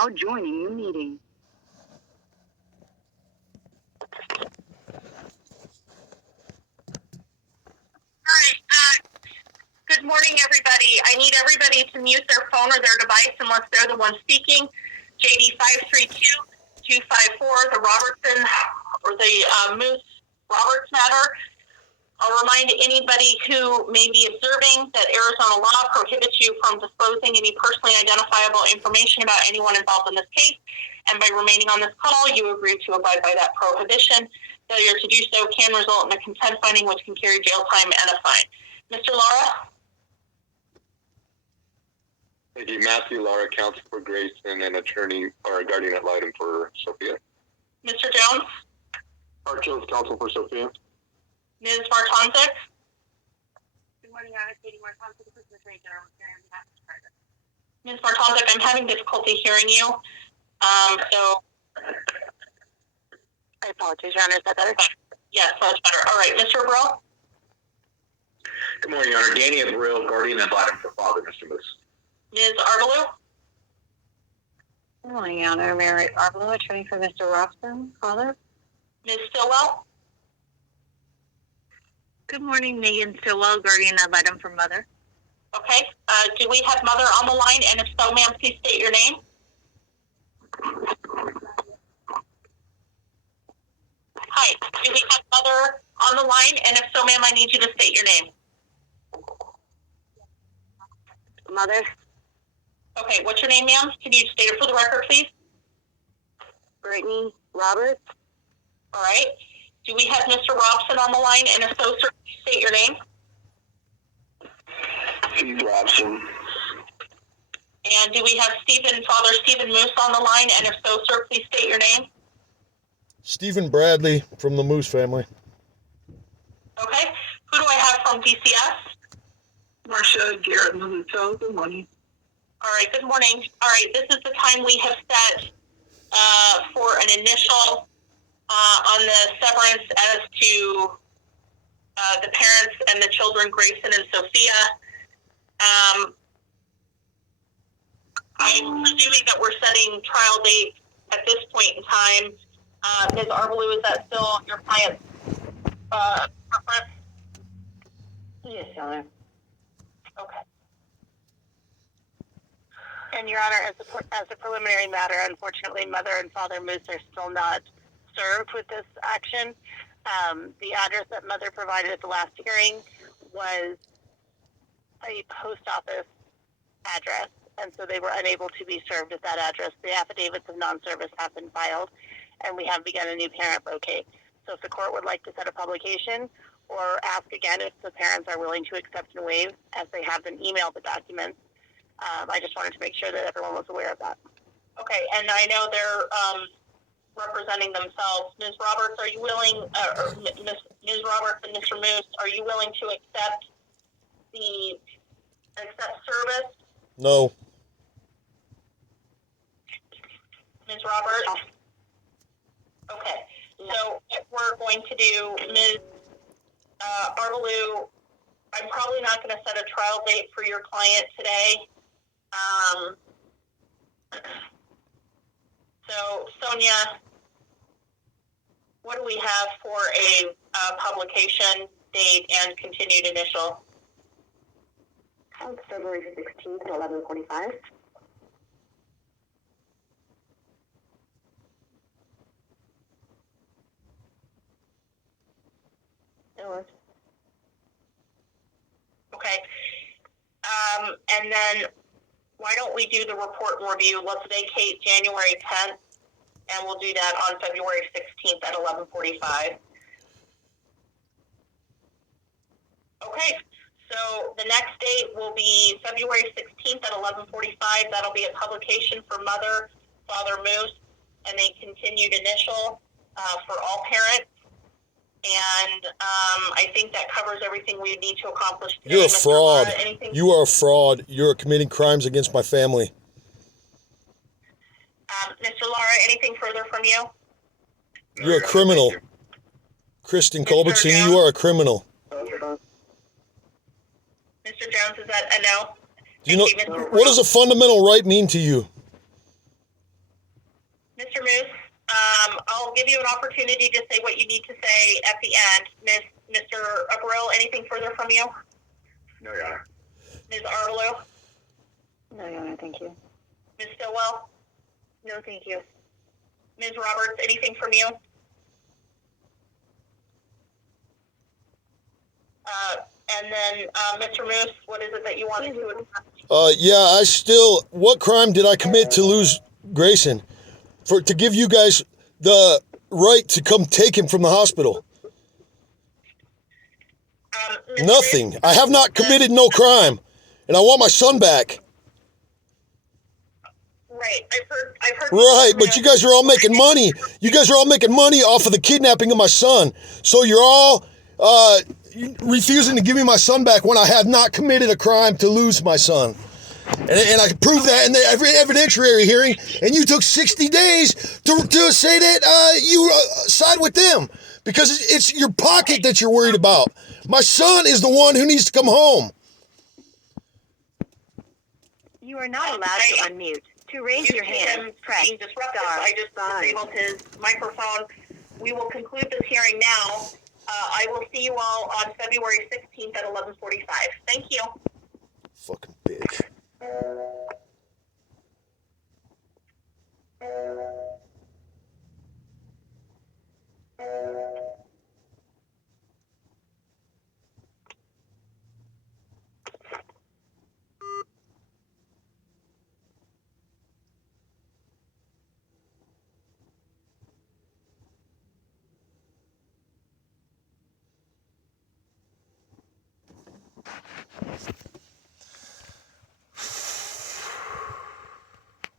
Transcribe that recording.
now joining the meeting. Good morning, everybody. I need everybody to mute their phone or their device unless they're the one speaking. JD 532-254, the Robertson or the Moose Roberts matter. I'll remind anybody who may be observing that Arizona law prohibits you from disclosing any personally identifiable information about anyone involved in this case. And by remaining on this call, you agree to abide by that prohibition. Failure to do so can result in a contempt finding, which can carry jail time and a fine. Mr. Lara? Thank you. Matthew Lara, counsel for Greyson and attorney or guardian ad litem for Sophia. Mr. Jones? Art Jones, counsel for Sophia. Ms. Martonzik? Good morning, Your Honor. Katie Martonzik, Assistant Attorney General, here on behalf of the President. Ms. Martonzik, I'm having difficulty hearing you. So I apologize, Your Honor. Is that better? yes, much better. All right, Mr. Brill? Good morning, Your Honor. Danny Abril, guardian ad litem for Father, Mr. Moose. Ms. Arbalou? Good morning, Your Honor. Mary Arbalou, attorney for Mr. Robson, father. Ms. Stillwell? Good morning, Megan Stillwell, guardian ad litem for mother. Okay. Do we have mother on the line? And if so, ma'am, please state your name. Hi. Do we have mother on the line? And if so, ma'am, I need you to state your name. Mother. Okay. What's your name, ma'am? Can you state it for the record, please? Brittany Roberts. All right. Do we have Mr. Robson on the line? And if so, sir, please state your name. Steve Robson. And do we have Father Stephen Moose on the line? And if so, sir, please state your name. Stephen Bradley from the Moose family. Okay. Who do I have from DCS? Marcia Garrett Mizuto. Good morning. All right. Good morning. All right. This is the time we have set for an initial on the severance as to the parents and the children, Greyson and Sophia. I'm presuming that we're setting trial dates at this point in time. Ms. Arbalou, is that still your client's preference? Yes, Your Honor. Okay. And Your Honor, as a preliminary matter, unfortunately, Mother and Father Moose are still not served with this action. The address that Mother provided at the last hearing was a post office address, and so they were unable to be served at that address. The affidavits of non-service have been filed, and we have begun a new parent locate. So if the court would like to set a publication or ask again if the parents are willing to accept and waive, as they have been emailed the documents, I just wanted to make sure that everyone was aware of that. Okay, and I know they're representing themselves. Ms. Roberts, are you willing, or Ms. Roberts and Mr. Moose, are you willing to accept service? No. Ms. Roberts? Okay, so what we're going to do, Ms. Arbalou, I'm probably not going to set a trial date for your client today. So, Sonia, what do we have for a publication date and continued initial? February 16th at 11:45. Okay. And then why don't we do the report and review? Let's vacate January 10th, and we'll do that on February 16th at 11:45. Okay. So the next date will be February 16th at 11:45. That'll be a publication for Mother, Father Moose, and a continued initial for all parents. And I think that covers everything we need to accomplish today. You're a Mr. fraud. Lara, You are a fraud. You're committing crimes against my family. Mr. Lara, anything further from you? You're a criminal. Kristen Culbertson, you are a criminal. Mr. Jones, is that a no? Do you know what does a fundamental right mean to you? I'll give you an opportunity to say what you need to say at the end. Mr. Abril, anything further from you? No, Your Honor. Ms. Arvalo? No, Your Honor, thank you. Ms. Stillwell? No, thank you. Ms. Roberts, anything from you? And then, Mr. Moose, what is it that you wanted to address? Yeah, what crime did I commit to lose Greyson? To give you guys the right to come take him from the hospital? Mr. Nothing. Moose, I have not committed no crime. And I want my son back. Right, I've heard. Right, but you guys are all making money. You guys are all making money off of the kidnapping of my son. So you're all refusing to give me my son back when I have not committed a crime to lose my son. And I proved that in the evidentiary hearing, and you took 60 days to say that you side with them because it's your pocket that you're worried about. My son is the one who needs to come home. You are not allowed to unmute. To raise your hand, press being disruptive, star I just disabled his microphone. We will conclude this hearing now. I will see you all on February 16th at 11:45. Thank you. Fucking bitch.